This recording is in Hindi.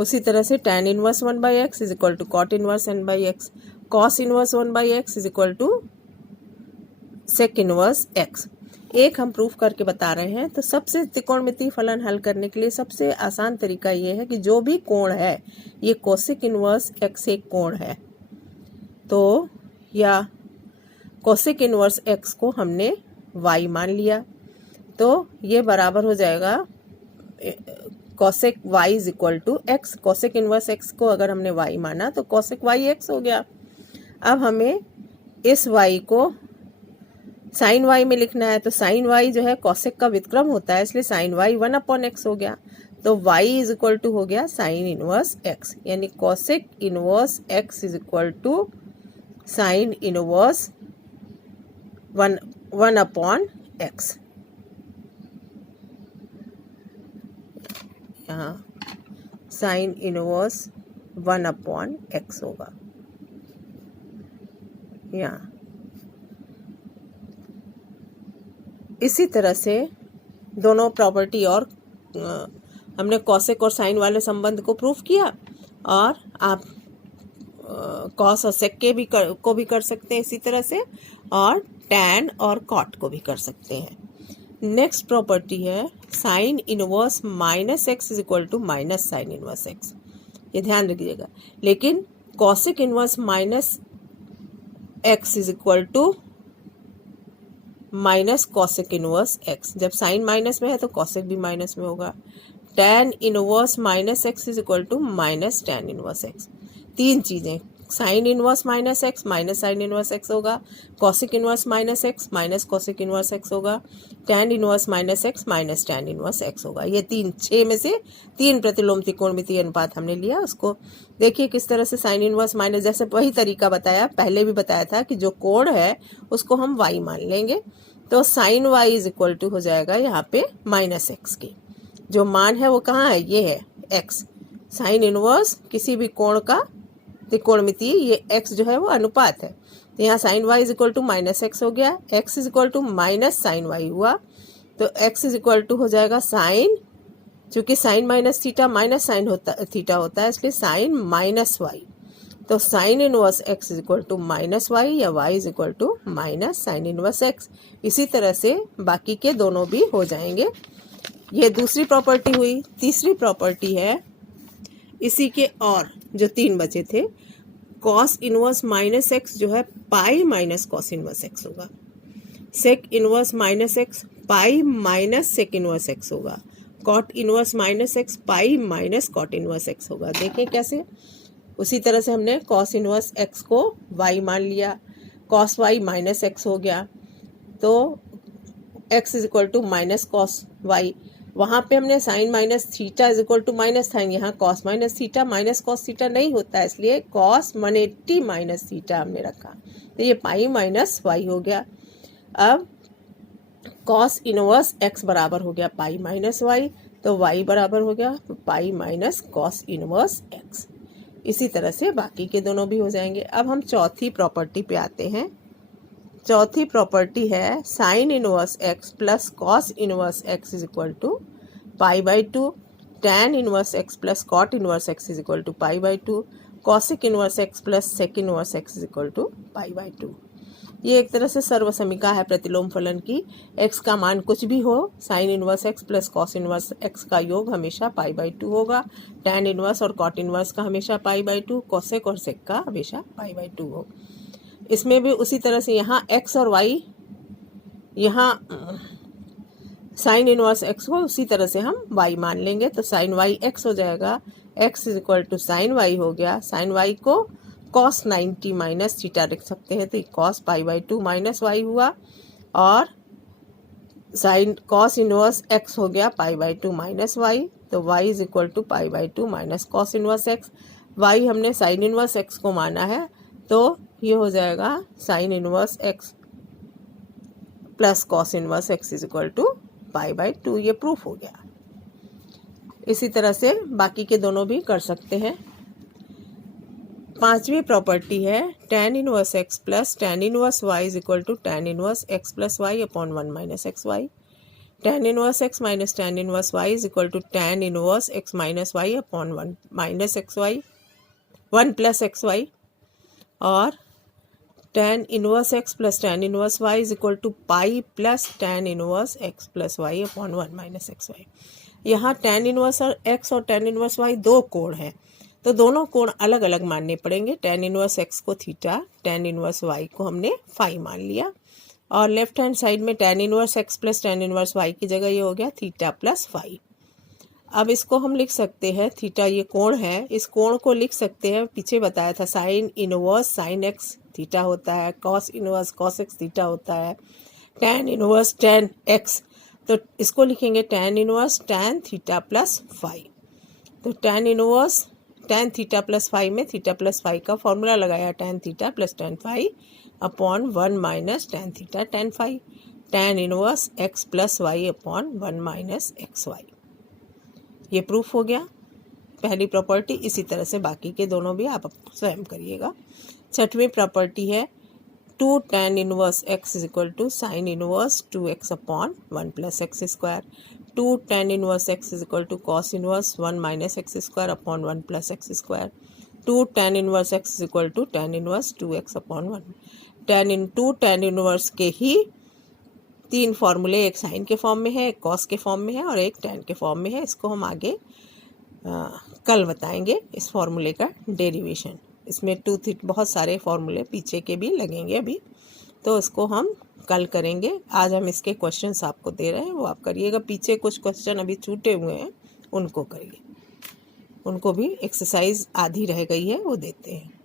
उसी तरह से tan inverse 1/x is equal to cot inverse n/x, cos inverse 1/x is equal to sec inverse x। एक हम प्रूफ करके बता रहे हैं। तो सबसे त्रिकोणमितीय फलन हल करने के लिए सबसे आसान तरीका ये है कि जो भी कोण है, ये कोसेक इनवर्स x एक कोण है, तो या कोसेक इनवर्स x को हमने y मान लिया, तो ये बराबर हो जाएगा cosec y is equal to x। Cosec inverse x को अगर हमने y माना तो कोसेक y x हो गया। अब हमें इस y को साइन y में लिखना है, तो साइन y जो है कोसेक का व्युत्क्रम होता है, इसलिए साइन y 1/x हो गया। तो y इज इक्वल टू हो गया साइन इनवर्स x, यानी cosec inverse x is equal to sine inverse 1/x। यहाँ साइन इनवर्स 1/x होगा यहाँ। इसी तरह से दोनों प्रॉपर्टी और हमने कॉसेक और साइन वाले संबंध को प्रूफ किया, और आप कॉस और सेक के को भी कर सकते हैं इसी तरह से, और टैन और कॉट को भी कर सकते हैं। नेक्स्ट प्रॉपर्टी है sine inverse minus x is equal to minus sine inverse x. ये ध्यान रखिएगा। लेकिन cosec inverse minus x is equal to minus cosec inverse x. जब साइन माइनस में है तो कॉसेक भी माइनस में होगा। Tan inverse minus x is equal to minus tan inverse x. तीन चीजें, sine inverse minus x minus sine inverse x होगा, cosec inverse minus x minus cosec inverse x होगा, tan inverse minus x minus tan inverse x होगा। ये तीन, 6 में से 3 प्रतिलोम त्रिकोणमितीय अनुपात हमने लिया। उसको देखिए किस तरह से साइन इनवर्स माइनस, जैसे वही तरीका बताया, पहले भी बताया था कि जो कोण है उसको हम y मान लेंगे, तो sine y is equal to हो जाएगा यहाँ पे माइनस एक्स की। जो मान है वो कहाँ है, ये है x। साइन इनवर्स किसी भी कोण का त्रिकोणमितीय, ये x जो है वो अनुपात है, तो यहाँ sine y is equal to minus x हो गया, x is equal to minus sine y हुआ, तो x इज इक्वल टू हो जाएगा साइन, चूंकि sine minus theta minus sine theta होता है, इसलिए साइन माइनस वाई। तो sine inverse x is equal to minus y, या y is equal to minus sine inverse x। इसी तरह से बाकी के दोनों भी हो जाएंगे। ये दूसरी प्रॉपर्टी हुई। तीसरी प्रॉपर्टी है इसी के, और जो 3 बचे थे, कॉस इनवर्स माइनस एक्स जो है pi minus cos inverse x होगा, sec inverse minus x pi minus sec inverse x होगा, cot inverse minus x pi minus cot inverse x होगा। देखें कैसे। उसी तरह से हमने कॉस इनवर्स एक्स को y मान लिया, कॉस y माइनस एक्स हो गया, तो x is equal to minus cos y। वहाँ पे हमने sine minus theta is equal to minus sine, यहाँ cos minus theta minus cos theta नहीं होता है, इसलिए कॉस 180 माइनस थीटा हमने रखा, तो ये पाई माइनस वाई हो गया। अब कॉस इनवर्स x बराबर हो गया पाई माइनस वाई, तो y बराबर हो गया पाई माइनस कॉस इनवर्स x। इसी तरह से बाकी के दोनों भी हो जाएंगे। अब हम चौथी प्रॉपर्टी पे आते हैं। चौथी प्रॉपर्टी है sine inverse x plus cos inverse x is equal to pi by 2, tan inverse x plus cot inverse x is equal to pi by 2, cosec inverse x plus sec inverse x is equal to pi by 2। ये एक तरह से सर्वसमीका है प्रतिलोम फलन की। x का मान कुछ भी हो, sign inverse x plus cos inverse x का योग हमेशा पाई बाई 2 होगा, टैन इनवर्स और कॉट इनवर्स का हमेशा पाई बाई 2, कोसेक और सेक का हमेशा पाई बाई 2 हो। इसमें भी उसी तरह से यहाँ x और y, यहाँ साइन इनवर्स x को उसी तरह से हम y मान लेंगे, तो साइन y x हो जाएगा, x is equal to sine y हो गया। साइन y को कॉस 90 माइनस थीटा लिख सकते हैं, तो cos pi by 2 minus y हुआ, और साइन कॉस इनवर्स x हो गया पाई बाई 2 माइनस वाई, तो y is equal to pi by 2 minus cos inverse x। y हमने साइन इनवर्स x को माना है, तो ये हो जाएगा sine inverse x plus cos inverse x is equal to pi by 2। ये प्रूफ हो गया। इसी तरह से बाकी के दोनों भी कर सकते हैं। पांचवी प्रॉपर्टी है tan inverse x plus tan inverse y is equal to tan inverse x plus y upon 1 minus x y. tan inverse x minus tan inverse y is equal to tan inverse x minus y upon 1 minus x y 1 plus x y, और tan inverse x plus tan inverse y is equal to pi plus tan inverse x plus y upon 1 minus x Y. यहाँ tan इनवर्स x और tan इनवर्स y दो कोण हैं, तो दोनों कोण अलग अलग मानने पड़ेंगे। tan इनवर्स x को थीटा, tan इनवर्स y को हमने फाई मान लिया, और लेफ्ट हैंड साइड में tan inverse x plus tan inverse y की जगह ये हो गया थीटा प्लस फाई। अब इसको हम लिख सकते हैं, थीटा ये कोण है, इस कोण को लिख सकते हैं, पीछे बताया था sine inverse sine x theta होता है, cos inverse cos x theta होता है, टैन इनवर्स टैन एक्स, तो इसको लिखेंगे tan inverse tan theta plus phi. तो tan inverse tan theta plus phi में थीटा प्लस फाई का फॉर्मूला लगाया, tan theta plus tan phi upon 1 minus tan theta tan phi, tan inverse x plus y upon 1 minus x y. ये प्रूफ हो गया पहली प्रॉपर्टी। इसी तरह से बाकी के दोनों भी आप स्वयं करिएगा। छठवीं प्रॉपर्टी है 2 tan inverse x is equal to sine inverse 2x upon 1 plus x square, 2 tan inverse x is equal to cos inverse 1 minus x square upon 1 plus x square, 2 tan inverse x is equal to tan inverse 2x upon 1। 2 tan inverse के ही तीन फॉर्मूले, एक साइन के फॉर्म में है, एक कॉस के फॉर्म में है और एक टैन के फॉर्म में है। इसको हम आगे कल बताएंगे इस फॉर्मूले का डेरिवेशन। इसमें बहुत सारे फॉर्मूले पीछे के भी लगेंगे अभी, तो इसको हम कल करेंगे। आज हम इसके क्वेश्चंस आपको दे रहे हैं, वो आप करिएगा। पीछे कुछ क्वेश्चन अभी छूटे हुए हैं, उनको करिए, उनको भी एक्सरसाइज आधी रह गई है वो देते हैं।